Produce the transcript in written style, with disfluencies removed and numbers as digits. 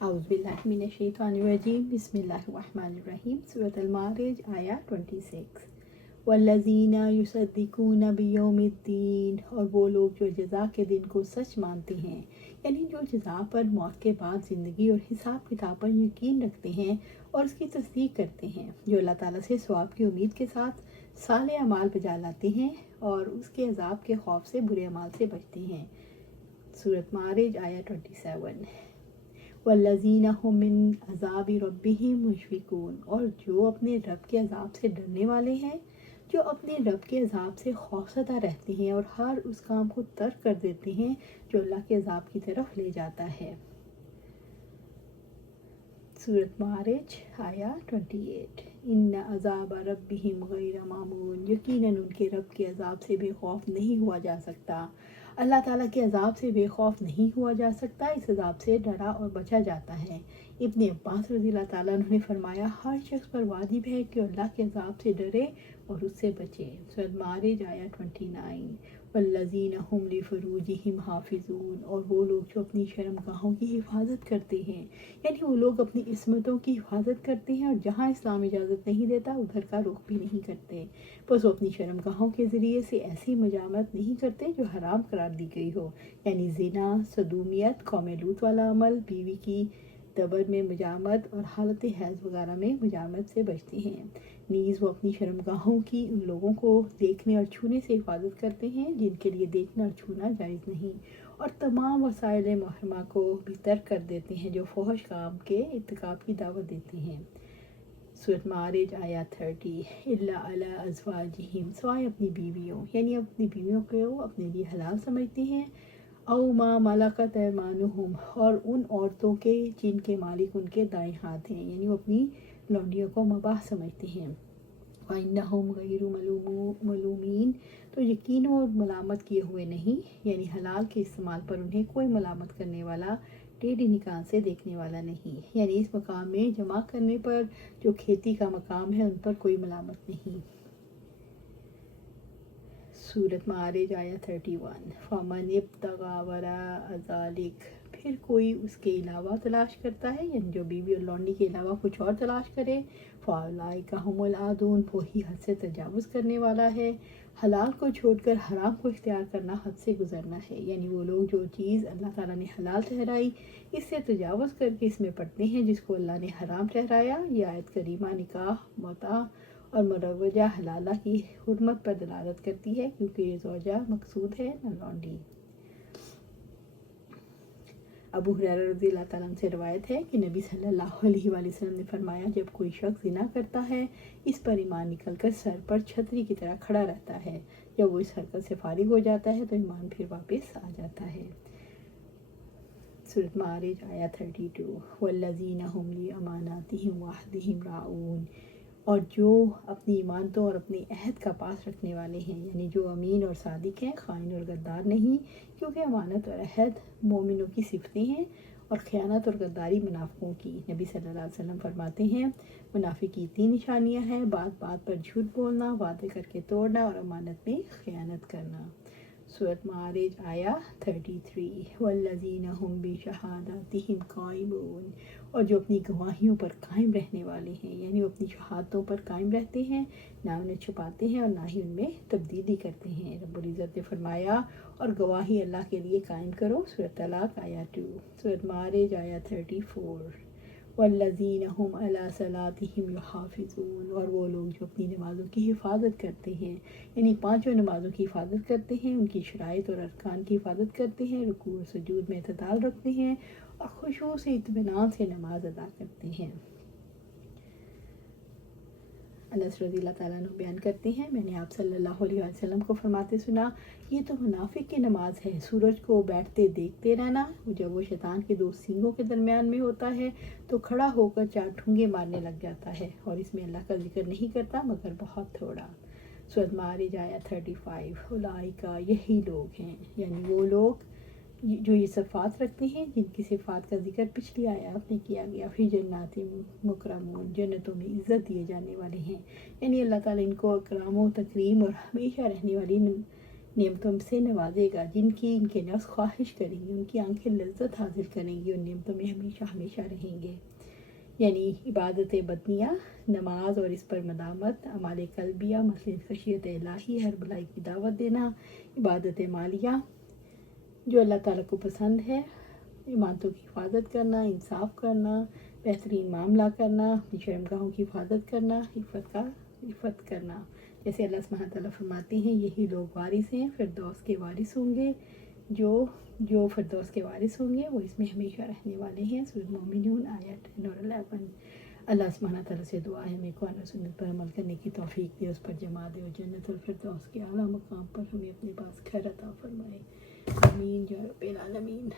اعوذ باللہ من الشیطان الرجیم بسم اللہ الرحمن الرحیم سورۃ المعارج آیا 26 والذین یصدقون بیوم الدین، اور وہ لوگ جو جزا کے دن کو سچ مانتے ہیں، یعنی جو جزا پر موت کے بعد زندگی اور حساب کتاب پر یقین رکھتے ہیں اور اس کی تصدیق کرتے ہیں، جو اللہ تعالیٰ سے ثواب کی امید کے ساتھ صالح اعمال بجا لاتے ہیں اور اس کے عذاب کے خوف سے برے اعمال سے بچتے ہیں۔ سورۃ معارج آیا 27 والذین هم من عذاب ربهم مشفقون، اور جو اپنے رب کے عذاب سے ڈرنے والے ہیں، جو اپنے رب کے عذاب سے خوفزدہ رہتے ہیں اور ہر اس کام کو ترک کر دیتے ہیں جو اللہ کے عذاب کی طرف لے جاتا ہے۔ سورۃ معارج آیا 28 ان عذاب ربهم غیر معمون، یقیناً ان کے رب کے عذاب سے بے خوف نہیں ہوا جا سکتا۔ اللہ تعالیٰ کے عذاب سے بے خوف نہیں ہوا جا سکتا، اس عذاب سے ڈرا اور بچا جاتا ہے۔ ابن عباس رضی اللہ تعالیٰ عنہ نے فرمایا، ہر شخص پر واجب ہے کہ اللہ کے عذاب سے ڈرے اور اس سے بچے۔ سورۃ معارج آیا 29 والذین هم لفروجہم حافظون، اور وہ لوگ جو اپنی شرم گاہوں کی حفاظت کرتے ہیں، یعنی وہ لوگ اپنی عصمتوں کی حفاظت کرتے ہیں اور جہاں اسلام اجازت نہیں دیتا ادھر کا رخ بھی نہیں کرتے، بس وہ اپنی شرم گاہوں کے ذریعے سے ایسی مجامت نہیں کرتے جو حرام قرار دی گئی ہو، یعنی زنا، صدومیت، قوم لوط والا عمل، بیوی کی دبر میں مجامت اور حالت حیض وغیرہ میں مجامت سے بچتے ہیں۔ نیز وہ اپنی شرم گاہوں کی ان لوگوں کو دیکھنے اور چھونے سے حفاظت کرتے ہیں جن کے لیے دیکھنا اور چھونا جائز نہیں، اور تمام وسائل محرمہ کو بھی ترک کر دیتے ہیں جو فحش کام کے ارتکاب کی دعوت دیتے ہیں۔ سورۃ معارج آیا 30 الا علی ازواجہم، سوائے اپنی بیویوں، یعنی اپنی بیویوں کو اپنے لیے حلال سمجھتے ہیں، او ما ملکت ایمانہم، اور ان عورتوں کے جن کے مالک ان کے دائیں ہاتھ ہیں، یعنی وہ اپنی لونڈیوں کو مباح سمجھتے ہیں۔ وَإِنَّهُمْ غَيْرُ ملومین، تو یقین اور ملامت کیے ہوئے نہیں، یعنی حلال کے استعمال پر انہیں کوئی ملامت کرنے والا ٹیڑھی نگاہ سے دیکھنے والا نہیں، یعنی اس مقام میں جمع کرنے پر جو کھیتی کا مقام ہے ان پر کوئی ملامت نہیں۔ سورۃ معارج آیا 31 فَمَنِ ابْتَغَىٰ وَرَاءَ ذَلِكَ، پھر کوئی اس کے علاوہ تلاش کرتا ہے، یعنی جو بیوی اور لونڈی کے علاوہ کچھ اور تلاش کرے، فَأُولَٰئِکَ هُمُ الْعَادُونَ، وہی حد سے تجاوز کرنے والا ہے۔ حلال کو چھوڑ کر حرام کو اختیار کرنا حد سے گزرنا ہے، یعنی وہ لوگ جو چیز اللہ تعالیٰ نے حلال ٹھہرائی اس سے تجاوز کر کے اس میں پڑتے ہیں جس کو اللہ نے حرام ٹھہرایا۔ یہ آیت کریمہ نکاح، متع اور مروجہ حلالہ کی حرمت پر دلالت کرتی ہے، کیونکہ یہ زوجہ مقصود ہے نہ لونڈی۔ ابو ہریرہ رضی اللہ تعالیٰ عنہ سے روایت ہے کہ نبی صلی اللہ علیہ وآلہ وسلم نے فرمایا، جب کوئی شخص زنا کرتا ہے اس پر ایمان نکل کر سر پر چھتری کی طرح کھڑا رہتا ہے، جب وہ اس حرکت سے فارغ ہو جاتا ہے تو ایمان پھر واپس آ جاتا ہے۔ سورۃ معارج آیا 32 والذین هم لأماناتہم وعہدہم راعون، اور جو اپنی ایمانتوں اور اپنے عہد کا پاس رکھنے والے ہیں، یعنی جو امین اور صادق ہیں، خائن اور غدار نہیں، کیونکہ امانت اور عہد مومنوں کی صفتیں ہیں اور خیانت اور غداری منافقوں کی۔ نبی صلی اللہ علیہ وسلم فرماتے ہیں، منافق کی 3 نشانیاں ہیں: بات بات پر جھوٹ بولنا، وعدے کر کے توڑنا اور امانت میں خیانت کرنا۔ سورۃ معارج آیا 33 والذین هم بشہاداتہم قائمون، اور جو اپنی گواہیوں پر قائم رہنے والے ہیں، یعنی وہ اپنی شہادتوں پر قائم رہتے ہیں، نہ انہیں چھپاتے ہیں اور نہ ہی ان میں تبدیلی کرتے ہیں۔ رب العزت نے فرمایا، اور گواہی اللہ کے لیے قائم کرو۔ سورۃ طلاق آیا 2۔ سورۃ معارج آیا 34 والذین هم علی صلاتہم یحافظون، اور وہ لوگ جو اپنی نمازوں کی حفاظت کرتے ہیں، یعنی 5 نمازوں کی حفاظت کرتے ہیں، ان کی شرائط اور ارکان کی حفاظت کرتے ہیں، رکوع و سجود میں اعتدال رکھتے ہیں اور خشوع سے اطمینان سے نماز ادا کرتے ہیں۔ انس رضی اللہ تعالیٰ عنہ بیان کرتے ہیں، میں نے آپ صلی اللہ علیہ وسلم کو فرماتے سنا، یہ تو منافق کی نماز ہے، سورج کو بیٹھتے دیکھتے رہنا، جب وہ شیطان کے 2 سینگوں کے درمیان میں ہوتا ہے تو کھڑا ہو کر 4 ٹھونگے مارنے لگ جاتا ہے، اور اس میں اللہ کا ذکر نہیں کرتا مگر بہت تھوڑا۔ سورۃ معارج آیا 35 اولئک، یہی لوگ ہیں، یعنی وہ لوگ جو یہ صفات رکھتے ہیں جن کی صفات کا ذکر پچھلی آیات میں کیا گیا، فی جنات مکرمون، جنتوں میں عزت دیے جانے والے ہیں، یعنی اللہ تعالیٰ ان کو اکرام و تکریم اور ہمیشہ رہنے والی نعمتوں سے نوازے گا. جن کی ان کے نفس خواہش کریں گے، ان کی آنکھیں لذت حاصل کریں گی، ان نعمتوں میں ہمیشہ ہمیشہ رہیں گے. یعنی عبادت بدنیہ، نماز اور اس پر مداومت، اعمال قلبیہ مثل خشیت الہی، ہر بلائی کی دعوت دینا. عبادت مالیہ جو اللہ تعالیٰ کو پسند ہے، امانتوں کی حفاظت کرنا، انصاف کرنا، بہترین معاملہ کرنا، اپنی شرمگاہوں کی حفاظت کرنا، عفت کرنا. جیسے اللہ سبحانہ تعالیٰ فرماتے ہیں یہی لوگ وارث ہیں، فردوس کے وارث ہوں گے. جو فردوس کے وارث ہوں گے وہ اس میں ہمیشہ رہنے والے ہیں. سورۃ مومنون آیت 10 اور 11. اللہ سبحانہ تعالیٰ سے دعا ہے ہمیں قرآن و سنت پر عمل کرنے کی توفیق دے، اس پر جما دے اور جنت الفردوس کے اعلیٰ مقام پر ہمیں اپنے پاس خیر عطا فرمائے. آمین یا رب العالمین.